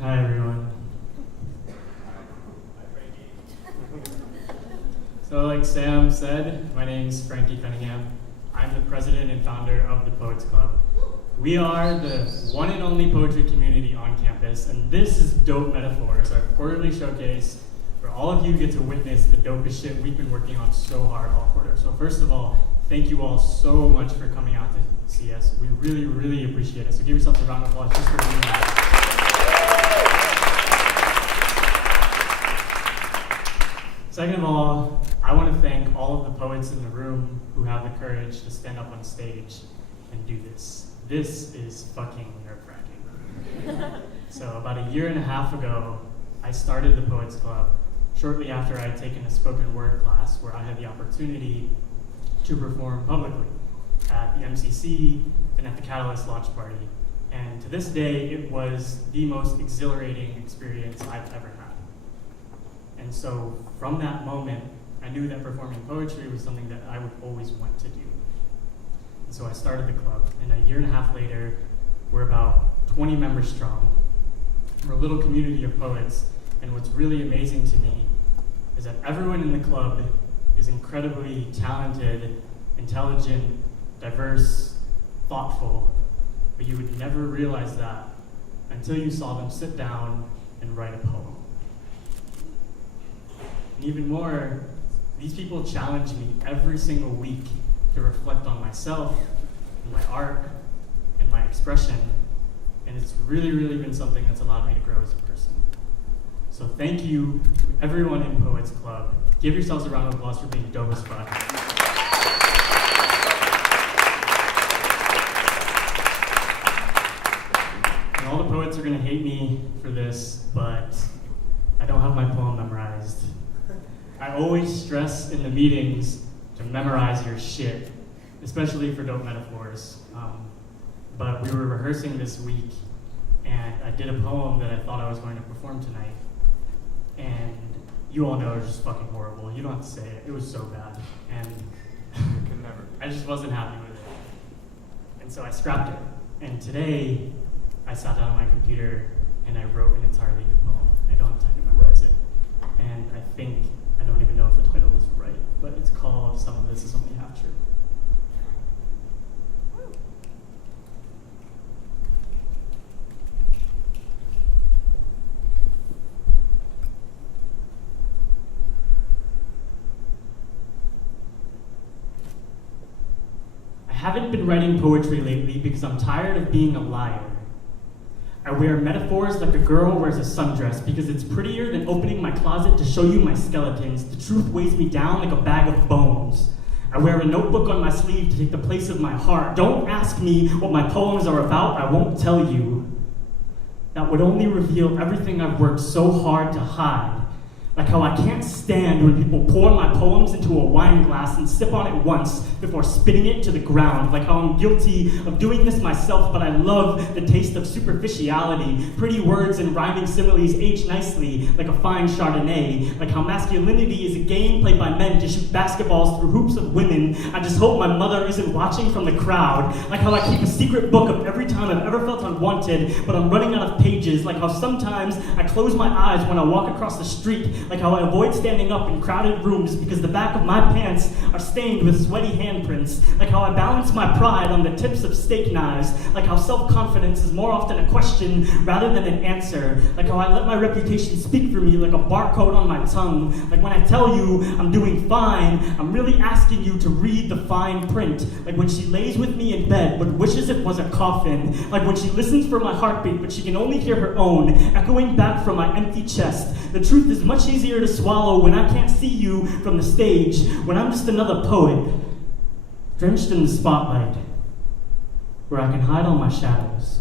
Hi, everyone. So like Sam said, my name is Frankie Cunningham. I'm the president and founder of the Poets Club. We are the one and only poetry community on campus, and this is Dope Metaphors, our quarterly showcase where all of you get to witness the dopest shit we've been working on so hard all quarter. So first of all, thank you all so much for coming out to see us. We really, really appreciate it. So give yourselves a round of applause just for being here. Second of all, I want to thank all of the poets in the room who have the courage to stand up on stage and do this. This is fucking nerve-wracking. So about a year and a half ago, I started the Poets Club shortly after I had taken a spoken word class where I had the opportunity to perform publicly at the MCC and at the Catalyst launch party. And to this day, it was the most exhilarating experience I've ever had. And so from that moment, I knew that performing poetry was something that I would always want to do. And so I started the club, and a year and a half later, we're about 20 members strong. We're a little community of poets, and what's really amazing to me is that everyone in the club is incredibly talented, intelligent, diverse, thoughtful, but you would never realize that until you saw them sit down and write a poem. And even more, these people challenge me every single week to reflect on myself, and my art, and my expression, and it's really, really been something that's allowed me to grow as a person. So thank you to everyone in Poets Club. Give yourselves a round of applause for being dope as fuck. And all the poets are gonna hate me for this, but I don't have my poem memorized. I always stress in the meetings to memorize your shit, especially for Dope Metaphors. But we were rehearsing this week, and I did a poem that I thought I was going to perform tonight. And you all know it was just fucking horrible. You don't have to say it. It was so bad. And I just wasn't happy with it. And so I scrapped it. And today, I sat down on my computer and I wrote an entirely new poem. I don't have time to memorize it. And I don't even know if the title is right, but it's called Some of This Is Only Half True. I haven't been writing poetry lately because I'm tired of being a liar. I wear metaphors like a girl wears a sundress because it's prettier than opening my closet to show you my skeletons. The truth weighs me down like a bag of bones. I wear a notebook on my sleeve to take the place of my heart. Don't ask me what my poems are about, I won't tell you. That would only reveal everything I've worked so hard to hide. Like how I can't stand when people pour my poems into a wine glass and sip on it once before spitting it to the ground. Like how I'm guilty of doing this myself, but I love the taste of superficiality. Pretty words and rhyming similes age nicely, like a fine Chardonnay. Like how masculinity is a game played by men to shoot basketballs through hoops of women. I just hope my mother isn't watching from the crowd. Like how I keep a secret book of every time I've ever felt unwanted, but I'm running out of pages. Like how sometimes I close my eyes when I walk across the street. Like how I avoid standing up in crowded rooms because the back of my pants are stained with sweaty handprints. Like how I balance my pride on the tips of steak knives. Like how self-confidence is more often a question rather than an answer. Like how I let my reputation speak for me like a barcode on my tongue. Like when I tell you I'm doing fine, I'm really asking you to read the fine print. Like when she lays with me in bed but wishes it was a coffin. Like when she listens for my heartbeat but she can only hear her own, echoing back from my empty chest. The truth is much easier to swallow when I can't see you from the stage, when I'm just another poet, drenched in the spotlight, where I can hide all my shadows.